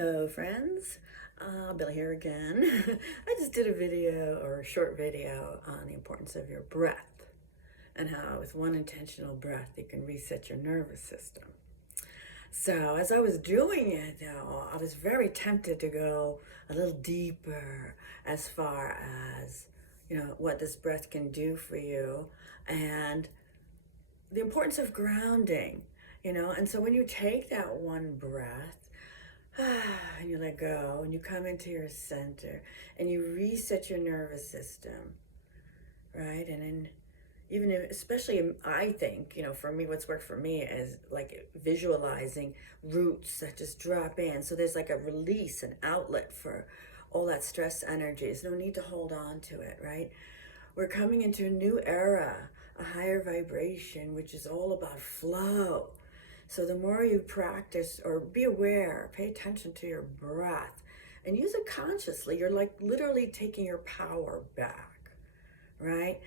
Hello friends, Billy here again. I just did a video or a short video on the importance of your breath and how with one intentional breath you can reset your nervous system. So as I was doing it though, I was very tempted to go a little deeper as far as, what this breath can do for you and the importance of grounding, and so when you take that one breath, and you let go and you come into your center and you reset your nervous system, right? And then even if, especially I think, for me, what's worked for me is like visualizing roots that just drop in. So there's like a release, an outlet for all that stress energy. There's no need to hold on to it, right? We're coming into a new era, a higher vibration, which is all about flow. So the more you practice or be aware, pay attention to your breath and use it consciously, you're like literally taking your power back, right?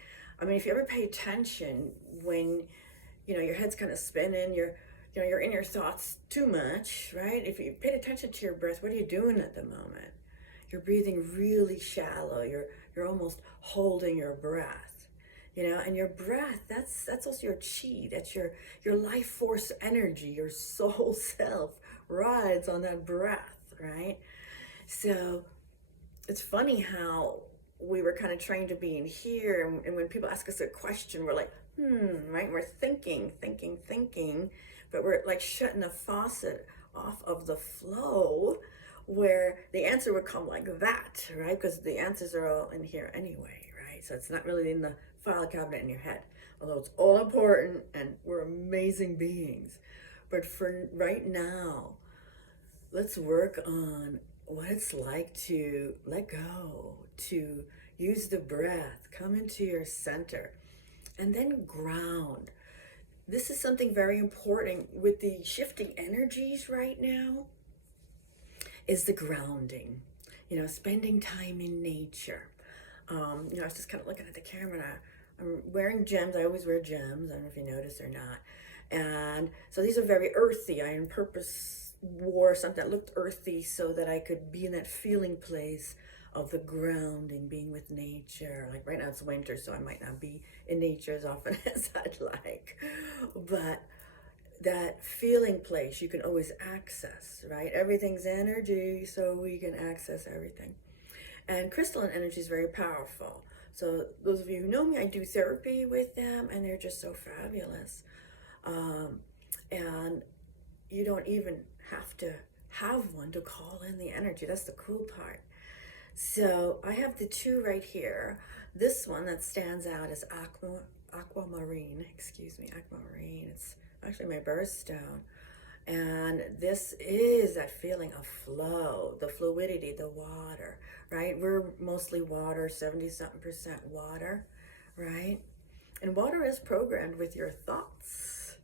I mean, if you ever pay attention when, your head's kind of spinning, you're in your thoughts too much, right? If you pay attention to your breath, what are you doing at the moment? You're breathing really shallow. You're almost holding your breath. And your breath, that's also your chi, that's your life force energy, your soul self rides on that breath, right? So it's funny how we were kind of trained to be in here, and when people ask us a question, we're like, right? We're thinking, but we're like shutting the faucet off of the flow where the answer would come like that, right? Because the answers are all in here anyway, right? So it's not really in the file cabinet in your head, although it's all important and we're amazing beings. But for right now, let's work on what it's like to let go, to use the breath, come into your center, and then ground. This is something very important with the shifting energies right now, is the grounding, spending time in nature. I was just kind of looking at the camera and I'm wearing gems. I always wear gems. I don't know if you notice or not. And so these are very earthy. I on purpose wore something that looked earthy so that I could be in that feeling place of the grounding, being with nature. Like right now it's winter, so I might not be in nature as often as I'd like. But that feeling place you can always access, right? Everything's energy, so we can access everything. And crystalline energy is very powerful. So those of you who know me, I do therapy with them, and they're just so fabulous. And you don't even have to have one to call in the energy. That's the cool part. So I have the two right here. This one that stands out is aquamarine. Aquamarine. It's actually my birthstone. And this is that feeling of flow, the fluidity, the water, right? We're mostly water, 70-something% water, right? And water is programmed with your thoughts.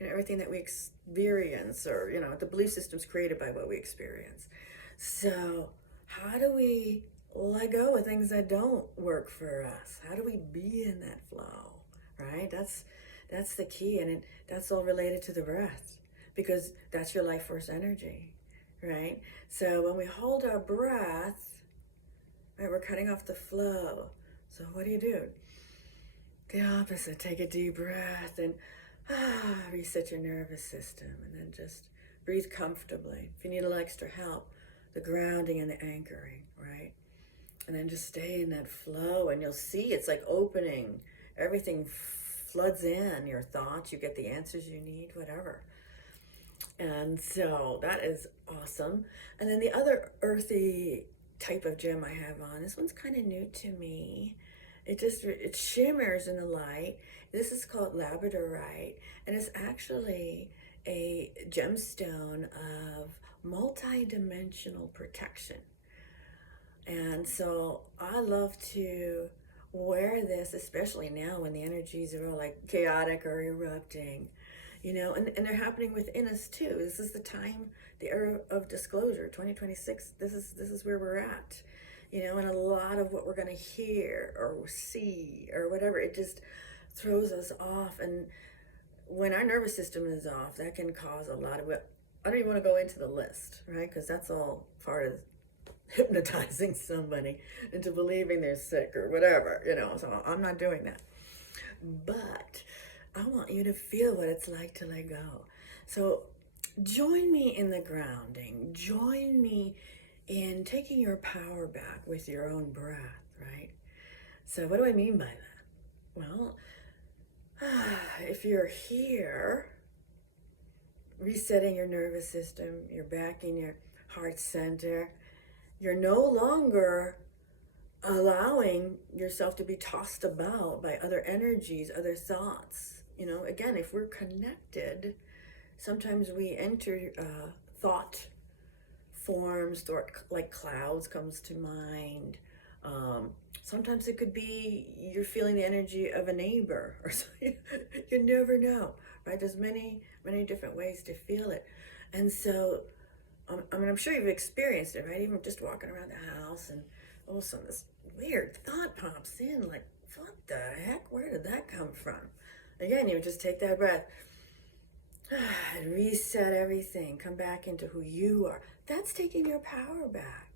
Everything that we experience, or, the belief system's created by what we experience. So how do we let go of things that don't work for us? How do we be in that flow, right? That's the key, and that's all related to the breath, because that's your life force energy, right? So when we hold our breath, right, we're cutting off the flow. So what do? The opposite. Take a deep breath and reset your nervous system, and then just breathe comfortably. If you need a little extra help, the grounding and the anchoring, right? And then just stay in that flow, and you'll see it's like opening. Everything floods in, your thoughts, you get the answers you need, whatever. And so that is awesome. And then the other earthy type of gem I have on, this one's kind of new to me. It shimmers in the light. This is called labradorite, and it's actually a gemstone of multi-dimensional protection. And so I love to wear this, especially now when the energies are all like chaotic or erupting, and they're happening within us too. This is the time, the era of disclosure, 2026. This is where we're at, and a lot of what we're going to hear or see or whatever, it just throws us off. And when our nervous system is off, that can cause a lot of I don't even want to go into the list, right? Because that's all part of hypnotizing somebody into believing they're sick or whatever, so I'm not doing that. But I want you to feel what it's like to let go. So join me in the grounding. Join me in taking your power back with your own breath, right? So what do I mean by that? Well, if you're here, resetting your nervous system, you're back in your heart center, you're no longer allowing yourself to be tossed about by other energies, other thoughts. Again, if we're connected, sometimes we enter thought forms, like clouds comes to mind. Sometimes it could be you're feeling the energy of a neighbor or something. You never know, right? There's many different ways to feel it. And so, I'm sure you've experienced it, right? Even just walking around the house and all of a sudden this weird thought pops in, like, what the heck? Where did that come from? Again, you just take that breath, reset everything, come back into who you are. That's taking your power back.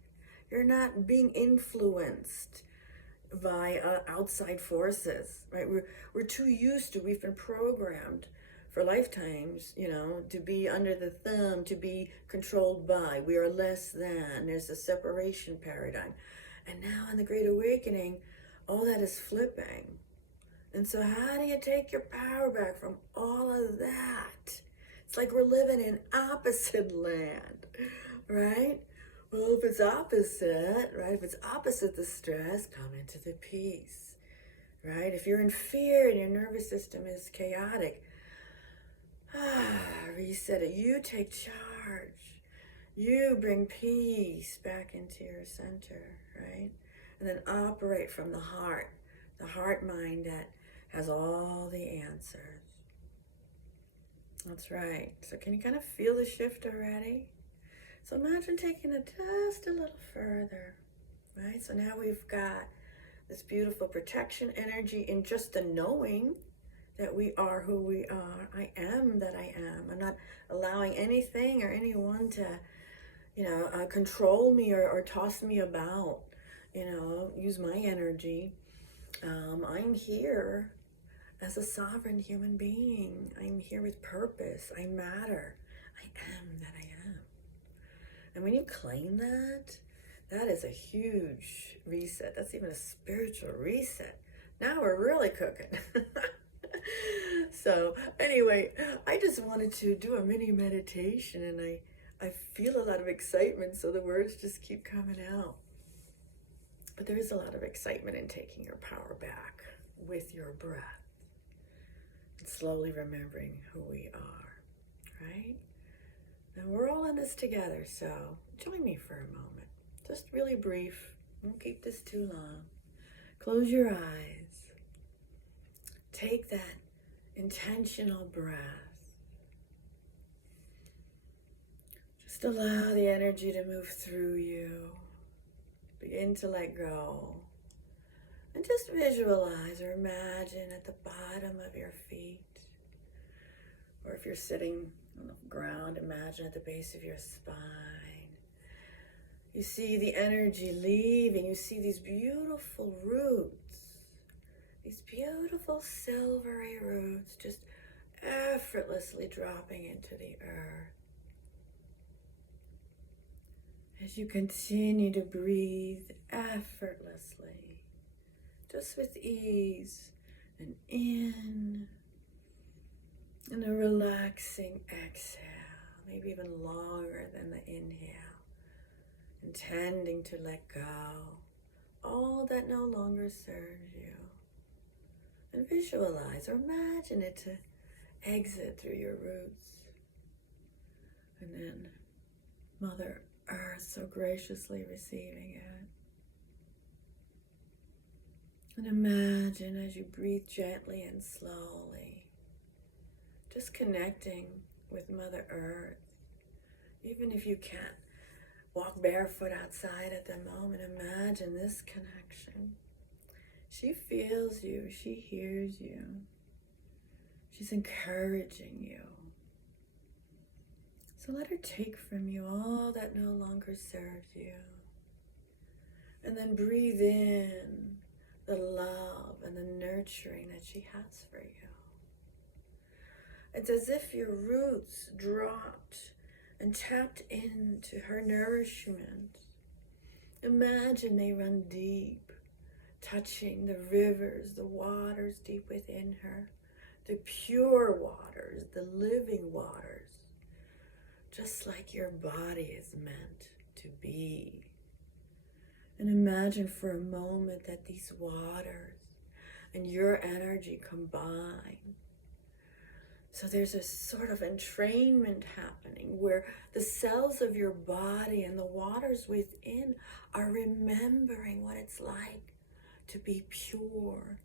You're not being influenced by outside forces, right? We're too used to, we've been programmed for lifetimes, to be under the thumb, to be controlled by. We are less than. There's a separation paradigm. And now in the Great Awakening, all that is flipping. And so how do you take your power back from all of that? It's like we're living in opposite land, right? Well, if it's opposite, right? If it's opposite the stress, come into the peace, right? If you're in fear and your nervous system is chaotic, reset it. You take charge. You bring peace back into your center, right? And then operate from the heart mind that has all the answers. That's right. So can you kind of feel the shift already? So imagine taking it just a little further, right? So now we've got this beautiful protection energy in just the knowing that we are who we are. I am that I am. I'm not allowing anything or anyone to, control me or toss me about, use my energy. I'm here as a sovereign human being. I'm here with purpose. I matter. I am that I am. And when you claim that, that is a huge reset. That's even a spiritual reset. Now we're really cooking. So anyway, I just wanted to do a mini meditation, and I feel a lot of excitement, so the words just keep coming out. But there is a lot of excitement in taking your power back with your breath and slowly remembering who we are, right? And we're all in this together, so join me for a moment. Just really brief. Won't keep this too long. Close your eyes. Take that intentional breath. Just allow the energy to move through you. Begin to let go. And just visualize or imagine at the bottom of your feet. Or if you're sitting on the ground, imagine at the base of your spine. You see the energy leaving. You see these beautiful roots. These beautiful silvery roots just effortlessly dropping into the earth. As you continue to breathe effortlessly, just with ease, and in, and a relaxing exhale, maybe even longer than the inhale, intending to let go all that no longer serves you. And visualize or imagine it to exit through your roots. And then Mother Earth so graciously receiving it. And imagine as you breathe gently and slowly, just connecting with Mother Earth. Even if you can't walk barefoot outside at the moment, imagine this connection. She feels you. She hears you. She's encouraging you. So let her take from you all that no longer serves you. And then breathe in the love and the nurturing that she has for you. It's as if your roots dropped and tapped into her nourishment. Imagine they run deep, touching the rivers, the waters deep within her, the pure waters, the living waters, just like your body is meant to be. And imagine for a moment that these waters and your energy combine. So there's a sort of entrainment happening where the cells of your body and the waters within are remembering what it's like to be pure,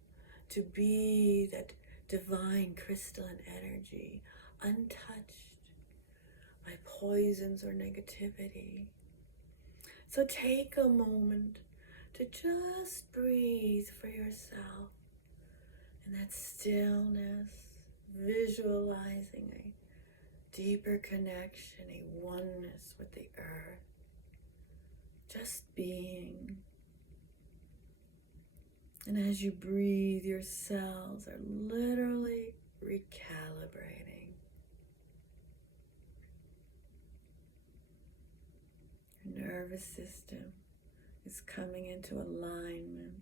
to be that divine crystalline energy, untouched by poisons or negativity. So take a moment to just breathe for yourself in that stillness, visualizing a deeper connection, a oneness with the earth, just being. And as you breathe, your cells are literally recalibrating. Your nervous system is coming into alignment.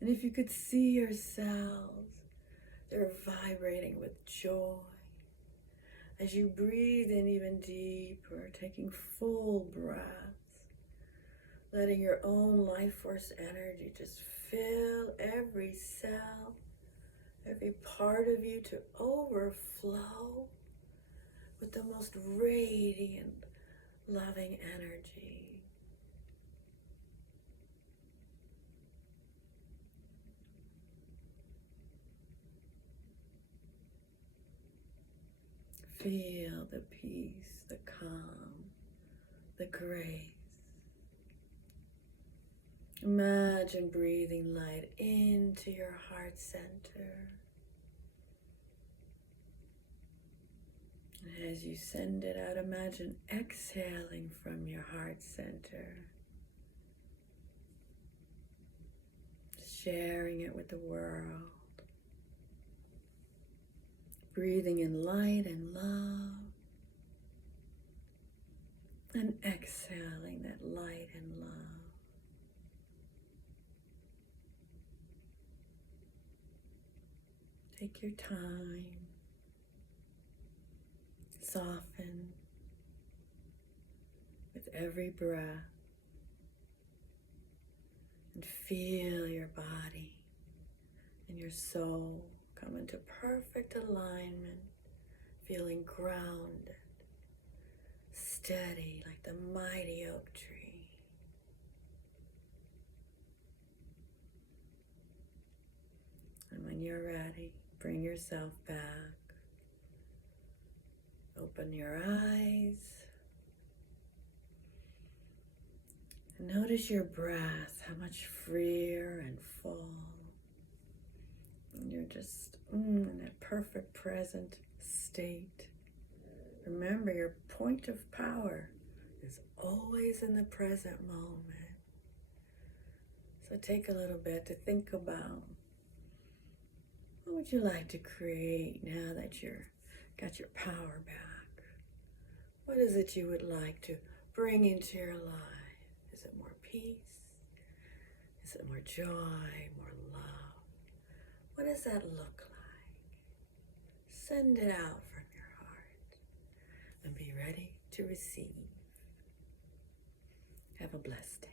And if you could see your cells, they're vibrating with joy. As you breathe in even deeper, taking full breaths, letting your own life force energy just fill every cell, every part of you to overflow with the most radiant, loving energy. Feel the peace, the calm, the grace. Imagine breathing light into your heart center. And as you send it out, imagine exhaling from your heart center, sharing it with the world. Breathing in light and love, and exhaling that light and love. Take your time, soften with every breath, and feel your body and your soul come into perfect alignment, feeling grounded, steady like the mighty oak tree. And when you're ready, bring yourself back. Open your eyes. And notice your breath, how much freer and full. And you're just in that perfect present state. Remember, your point of power is always in the present moment. So take a little bit to think about, what would you like to create now that you're got your power back? What is it you would like to bring into your life? Is it more peace? Is it more joy, more love? What does that look like? Send it out from your heart and be ready to receive. Have a blessed day.